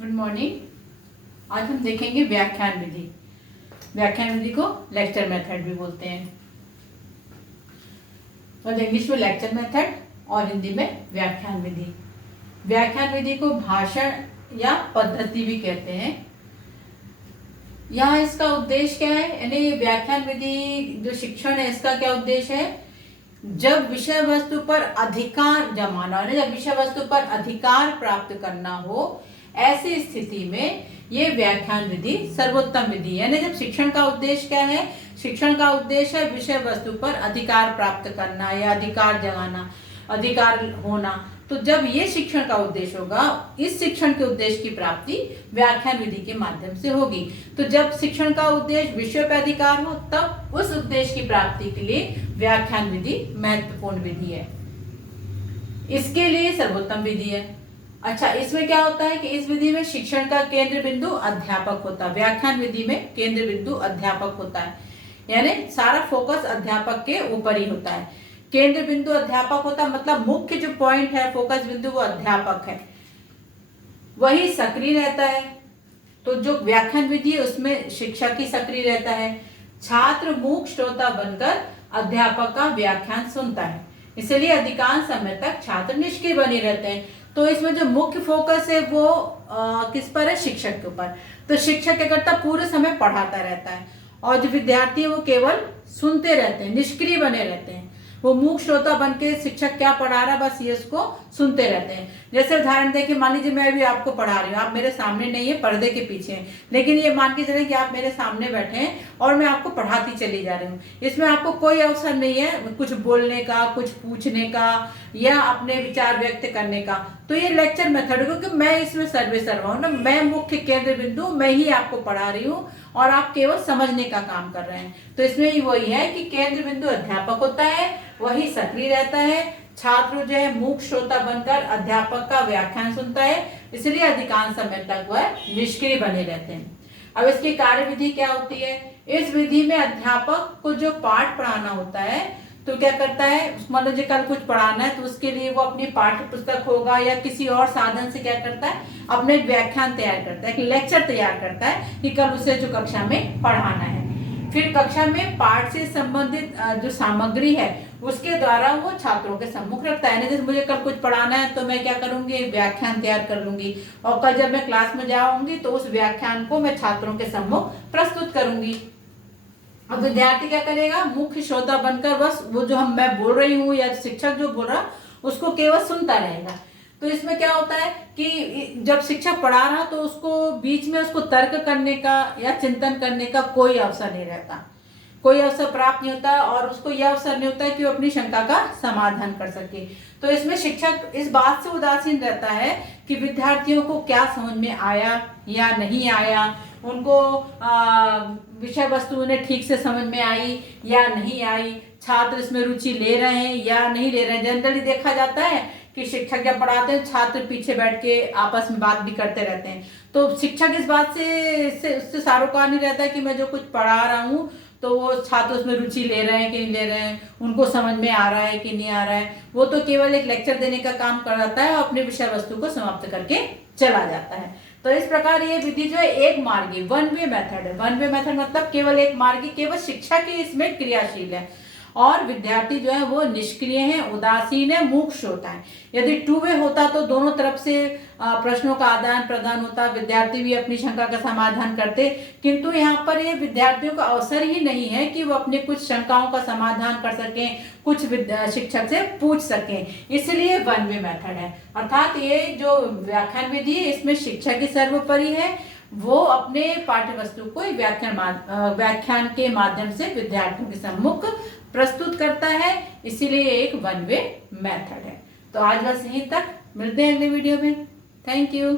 Good morning. आज हम देखेंगे व्याख्यान विधि। व्याख्यान विधि को लेक्चर मेथड भी बोलते हैं, और इंग्लिश में लेक्चर मेथड और हिंदी में व्याख्यान विधि। व्याख्यान विधि को भाषण या पद्धति भी कहते हैं। यहाँ इसका उद्देश्य क्या है, यानी व्याख्यान विधि जो शिक्षण है इसका क्या उद्देश्य है, जब विषय वस्तु पर अधिकार जमाना, जब विषय वस्तु पर अधिकार प्राप्त करना हो, ऐसी स्थिति में ये व्याख्यान विधि सर्वोत्तम विधि है। जब शिक्षण का उद्देश्य क्या है, शिक्षण का उद्देश्य है विषय वस्तु पर अधिकार प्राप्त करना या अधिकार जगाना, अधिकार होना। तो जब ये शिक्षण का उद्देश्य होगा, इस शिक्षण के उद्देश्य की प्राप्ति व्याख्यान विधि के माध्यम से होगी। तो जब शिक्षण का उद्देश्य विषय पर अधिकार हो, तब उस उद्देश्य की प्राप्ति के लिए व्याख्यान विधि महत्वपूर्ण विधि है। इसके लिए सर्वोत्तम विधि है। अच्छा, इसमें क्या होता है कि इस विधि में शिक्षण का केंद्र बिंदु अध्यापक होता है। व्याख्यान विधि में केंद्र बिंदु अध्यापक होता है, यानी सारा फोकस अध्यापक के ऊपर ही होता है। केंद्र बिंदु अध्यापक होता है, मतलब मुख्य जो पॉइंट है, फोकस बिंदु, वो अध्यापक है, वही सक्रिय रहता है। तो जो व्याख्यान विधि है उसमें शिक्षक ही सक्रिय रहता है। छात्र मूक श्रोता बनकर अध्यापक का व्याख्यान सुनता है, इसलिए अधिकांश समय तक छात्र निष्क्रिय बने रहते हैं। तो इसमें जो मुख्य फोकस है वो किस पर है, शिक्षक के ऊपर। तो शिक्षक क्या करता है, पूरे समय पढ़ाता रहता है, और जो विद्यार्थी है वो केवल सुनते रहते हैं, निष्क्रिय बने रहते हैं। वो मूक श्रोता बन के शिक्षक क्या पढ़ा रहा है बस ये उसको सुनते रहते हैं। जैसे उदाहरण देखिए, मान लीजिए मैं अभी आपको पढ़ा रही हूँ, आप मेरे सामने नहीं है, पर्दे के पीछे हैं, लेकिन ये मान के चले कि आप मेरे सामने बैठे हैं और मैं आपको पढ़ाती चली जा रही हूँ। इसमें आपको कोई अवसर नहीं है कुछ बोलने का, कुछ पूछने का या अपने विचार व्यक्त करने का। तो ये लेक्चर मेथड, क्योंकि मैं इसमें सर्वे सर्वा हूँ ना, मैं मुख्य केंद्र बिंदु, मैं ही आपको पढ़ा रही हूँ और आप केवल समझने का काम कर रहे हैं। तो इसमें ही वही है कि केंद्र बिंदु अध्यापक होता है, वही सक्रिय रहता है। छात्र जो है मूक श्रोता बनकर अध्यापक का व्याख्यान सुनता है, इसलिए अधिकांश समय तक वह निष्क्रिय बने रहते हैं। अब इसकी कार्यविधि क्या होती है, इस विधि में अध्यापक को जो पाठ पढ़ाना होता है तो क्या करता है, मान लीजिए कल कुछ पढ़ाना है तो उसके लिए वो अपनी पाठ्य पुस्तक होगा या किसी और साधन से क्या करता है, अपने एक व्याख्यान तैयार करता है, एक लेक्चर तैयार करता है कि कल उसे जो कक्षा में पढ़ाना है। फिर कक्षा में पाठ से संबंधित जो सामग्री है उसके द्वारा वो छात्रों के सम्मुख रखता है। जैसे मुझे कल कुछ पढ़ाना है तो मैं क्या करूंगी, एक व्याख्यान तैयार कर लूंगी, और कल जब मैं क्लास में जाऊंगी तो उस व्याख्यान को मैं छात्रों के सम्मुख प्रस्तुत करूंगी। अब विद्यार्थी क्या करेगा, मुख्य श्रोता बनकर बस वो जो मैं बोल रही हूँ या शिक्षक जो बोल रहा उसको केवल सुनता रहेगा। तो इसमें क्या होता है कि जब शिक्षक पढ़ा रहा तो उसको बीच में उसको तर्क करने का या चिंतन करने का कोई अवसर नहीं रहता, कोई अवसर प्राप्त नहीं होता, और उसको यह अवसर नहीं होता है कि वो अपनी शंका का समाधान कर सके। तो इसमें शिक्षक इस बात से उदासीन रहता है कि विद्यार्थियों को क्या समझ में आया या नहीं आया, उनको विषय वस्तु उन्हें ठीक से समझ में आई या नहीं आई, छात्र इसमें रुचि ले रहे हैं या नहीं ले रहे हैं। जनरली देखा जाता है कि शिक्षक जब पढ़ाते हैं छात्र पीछे बैठ के आपस में बात भी करते रहते हैं। तो शिक्षक इस बात से उससे सारोकार नहीं रहता है कि मैं जो कुछ पढ़ा रहा हूँ तो वो छात्र उसमें रुचि ले रहे हैं कि नहीं ले रहे हैं, उनको समझ में आ रहा है कि नहीं आ रहा है। वो तो केवल एक लेक्चर देने का काम कराता है और अपने विषय वस्तु को समाप्त करके चला जाता है। तो इस प्रकार ये विधि जो है एक मार्गी, वन वे मेथड है। वन वे मेथड मतलब केवल एक मार्गी, केवल शिक्षक ही इसमें क्रियाशील है और विद्यार्थी जो है वो निष्क्रिय है, उदासीन है, मूक श्रोता है। यदि टू वे होता तो दोनों तरफ से प्रश्नों का आदान प्रदान होता, विद्यार्थी भी अपनी शंका का समाधान करते, किंतु यहाँ पर ये विद्यार्थियों का अवसर ही नहीं है कि वो अपने कुछ शंकाओं का समाधान कर सकें, कुछ शिक्षक से पूछ सकें, इसलिए वन वे मेथड है। अर्थात ये जो व्याख्यान विधि है इसमें शिक्षक ही सर्वोपरि है, वो अपने पाठ्य वस्तु को व्याख्यान के माध्यम से विद्यार्थियों के सम्मुख प्रस्तुत करता है, इसीलिए एक वन वे मेथड है। तो आज बस यहीं तक, मिलते हैं अगले वीडियो में। Thank you.